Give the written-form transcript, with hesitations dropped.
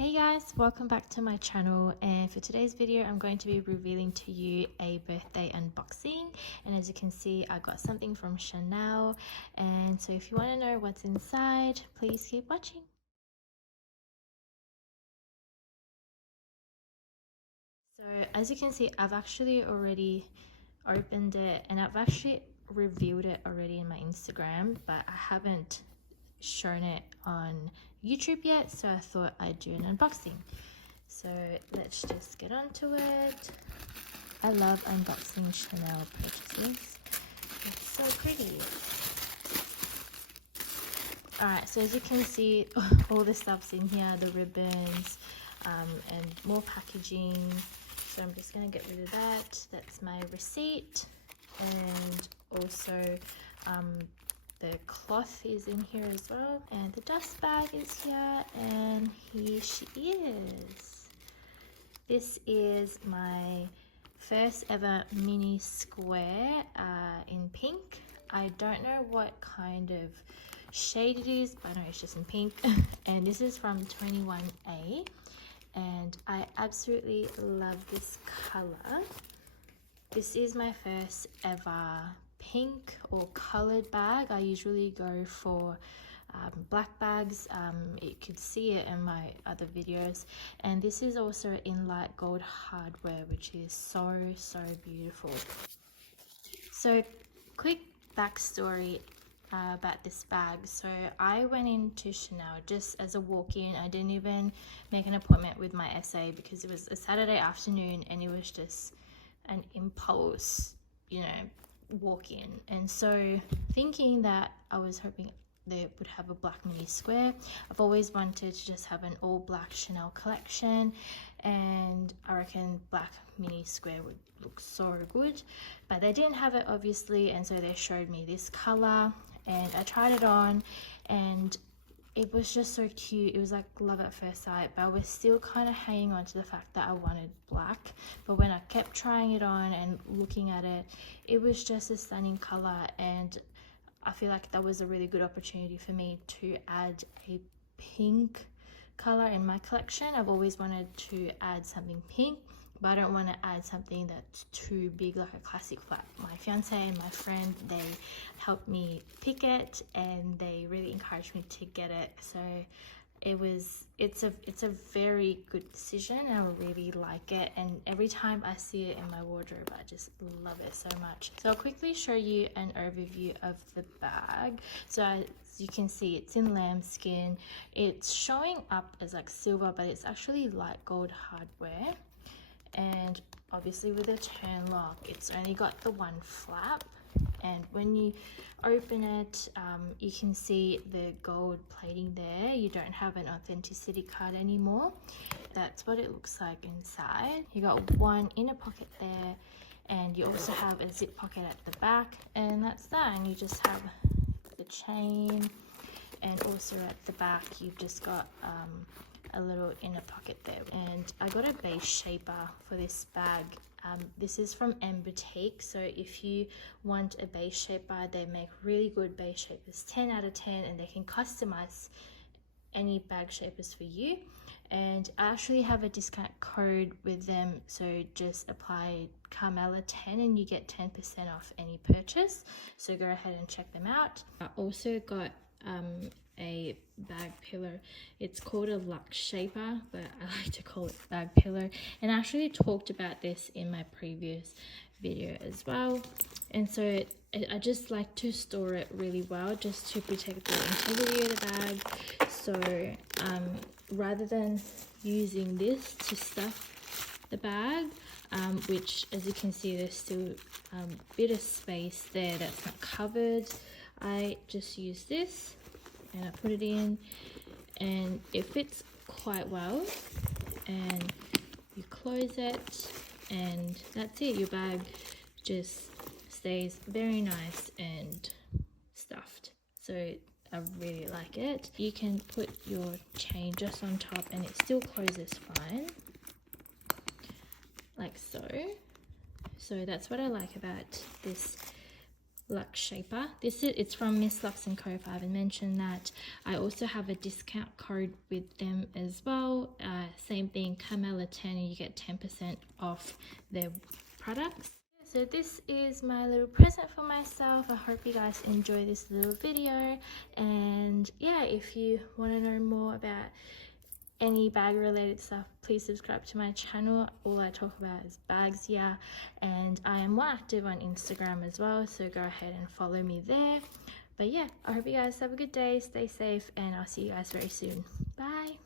Hey guys, welcome back to my channel, and for today's video I'm going to be revealing to you a birthday unboxing. And as you can see, I got something from Chanel, and so if you want to know what's inside, please keep watching. So as you can see, I've actually already opened it and I've actually reviewed it already in my Instagram, but I haven't shown it on YouTube yet, so I thought I'd do an unboxing. So let's just get onto it. I love unboxing Chanel purchases. It's so pretty. Alright, so as you can see, all the stuff's in here, the ribbons, and more packaging. So I'm just going to get rid of that. That's my receipt. And also the cloth is in here as well. And the dust bag is here. And here she is. This is my first ever mini square in pink. I don't know what kind of shade it is, but I know it's just in pink. And this is from 21A. And I absolutely love this color. This is my first ever pink or colored bag. I usually go for black bags. You could see it in my other videos, and this is also in light gold hardware, which is so beautiful. So quick backstory about this bag. So I went into Chanel just as a walk-in. I didn't even make an appointment with my SA because it was a Saturday afternoon and it was just an impulse, walk-in. And so thinking that, I was hoping they would have a black mini square. I've always wanted to just have an all black Chanel collection, and I reckon black mini square would look so good, but they didn't have it obviously, and so they showed me this color and I tried it on and it was just so cute. It was like love at first sight, but I was still kind of hanging on to the fact that I wanted black. But when I kept trying it on and looking at it, it was just a stunning color, and I feel like that was a really good opportunity for me to add a pink color in my collection. I've always wanted to add something pink, but I don't want to add something that's too big like a classic flat. My fiance and my friend, they helped me pick it and they really encouraged me to get it. So it's a very good decision. I really like it, and every time I see it in my wardrobe, I just love it so much. So I'll quickly show you an overview of the bag. So as you can see, it's in lambskin. It's showing up as like silver, but it's actually light gold hardware. And obviously with a turn lock, it's only got the one flap, and when you open it, you can see the gold plating there. You don't have an authenticity card anymore. That's what it looks like inside. You got one inner pocket there, and you also have a zip pocket at the back, and that's that. And you just have the chain, and also at the back you've just got a little inner pocket there. And I got a base shaper for this bag. This is from Boutique. So if you want a base shaper, they make really good base shapers, 10 out of 10, and they can customize any bag shapers for you. And I actually have a discount code with them, so just apply Carmela10 and you get 10% off any purchase. So go ahead and check them out. I also got a bag pillow. It's called a Luxeshaper, but I like to call it bag pillow, and I actually talked about this in my previous video as well. And so I just like to store it really well, just to protect the integrity of the bag. So rather than using this to stuff the bag, which as you can see there's still a bit of space there that's not covered, I just use this and I put it in, and it fits quite well, and you close it and that's it. Your bag just stays very nice and stuffed. So I really like it. You can put your chain just on top and it still closes fine, like so. So that's what I like about this Luxeshaper. It's from Miss Lux & Co. If I haven't mentioned that. I also have a discount code with them as well. Same thing, Carmela 10, and you get 10% off their products. So this is my little present for myself. I hope you guys enjoy this little video, and yeah, if you want to know more about any bag related stuff, please subscribe to my channel. All I talk about is bags here, and I am more active on Instagram as well, so go ahead and follow me there. But yeah, I hope you guys have a good day, stay safe, and I'll see you guys very soon. Bye.